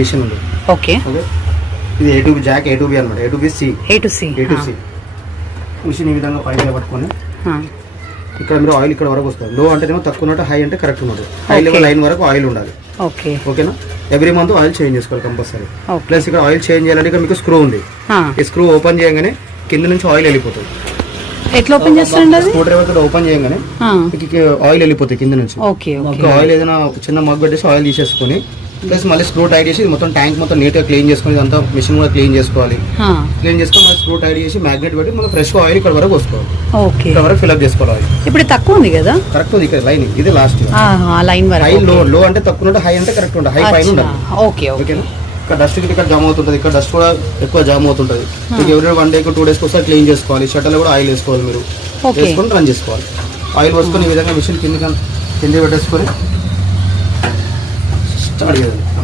Machine ఉంది. Okay. ఇది A to B jack A to B అనమాట A to B C A to C A to C machine ఈ విధంగా పైన పట్టుకొని ఇక్కడ మీరు ఆయిల్ ఇక్కడ వరకు వస్తుంది. లో అంటేనేమో తక్కువ ఉన్నట్టు హై అంటే కరెక్ట్ ఉన్నట్టు. హై లెవెల్ లైన్ వరకు ఆయిల్ ఉండాలి. ఓకే. ఓకేనా? ఎవ్రీ మంత్ ఆయిల్ చేంజ్ చేసుకోవాలి కంపల్సరీ ప్లస్ ఇక్కడ ఆయిల్ చేంజ్ చేయాలంటే ఇక్కడ మీకు స్క్రూ ఉంది. ఈ స్క్రూ ఓపెన్ చేయగానే కింద నుంచి ఆయిల్ వెళ్ళిపోతుంది. ఎట్లా ఓపెన్ చేస్తుండీ అది? స్క్రూ డ్రైవర్ తోటి ఓపెన్ చేయగానే ఆయిల్ వెళ్ళిపోతుంది కింద నుంచి. ఓకే ఆయిల్ ఏదైనా చిన్న మగ్ పెట్టేసి ఆయిల్ తీసేసుకొని ప్లస్ మళ్ళీ స్క్రూ టైట్ చేసి మొత్తం ట్యాంక్ మొత్తం నీట్గా క్లీన్ చేసుకొని ఇదంతా మిషన్ కూడా క్లీన్ చేసుకోవాలి. క్లీన్ చేసుకొని మళ్ళీ స్క్రూ టైట్ చేసి మ్యాగ్నెట్ పెట్టి మళ్ళీ ఫ్రెష్ ఆయిల్ ఇక్కడ వరకు వసుకోవాలి ఓకే ఇక్కడ వరకు ఫిల్అప్ చేసుకోవాలి. ఇప్పుడు తక్కువ ఉంది కదా? కరెక్ట్ ఉంది ఇక్కడ లైన్ ఇది లాస్ట్ ఆ లైన్ హై లో లో అంటే తక్కువ ఉంటే హై అంటే కరెక్ట్ ఉంటుంది హై పైన ఉండాలి. ఓకే ఓకే ఓకేనా? ఇక్కడ డస్ట్ ఇక్కడ జామ్ అవుతుంటుంది. ఇక్కడ డస్ట్ కూడా ఎక్కువ జామ్ అవుతుంటుంది. మీకు ఎవరి వన్ డే టూ డేస్కి ఒకసారి క్లీన్ చేసుకోవాలి. షట్టర్లో కూడా ఆయిల్ వేసుకోవాలి మీరు. వేసుకొని రన్ చేసుకోవాలి. ఆయిల్ పోసుకొని ఈ విధంగా మిషన్ కింద కింద పెట్టేసుకొని Ciao